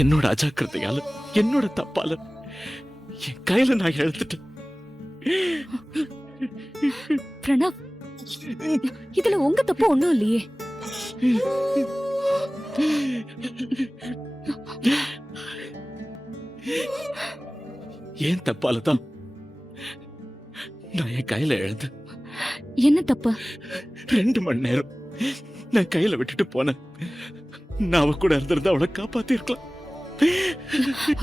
என்னோட அஜாக்கிரதையால, என்னோட தப்பால என் கையில நான் இழந்துட்டேன். பிரணவ், இதுல உங்க தப்பு ஒண்ணும் இல்லையே. ஏன் தப்பாலதான் நான் என் கையில இழந்தேன். என்ன தப்பு? 2 மணி நேரம் நான் கையில விட்டுட்டு போனேன். நான் அவ கூட இருந்திருந்தா அவளை காப்பாத்தி இருக்கலாம்.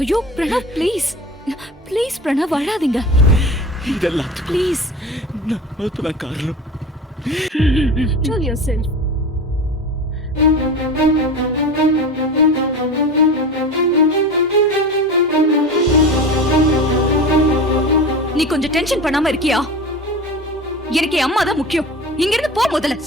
ஐயோ பிரணவ், ப்ளீஸ் ப்ளீஸ் பிரணவ், அழாதீங்க இதெல்லாம் ப்ளீஸ். நான் காரணம். Control yourself. நீ கொஞ்சம் டென்ஷன் பண்ணாம இருக்கியா? எனக்கு என் அம்மா தான் முக்கியம். இங்க இருந்து போ முதல்ல.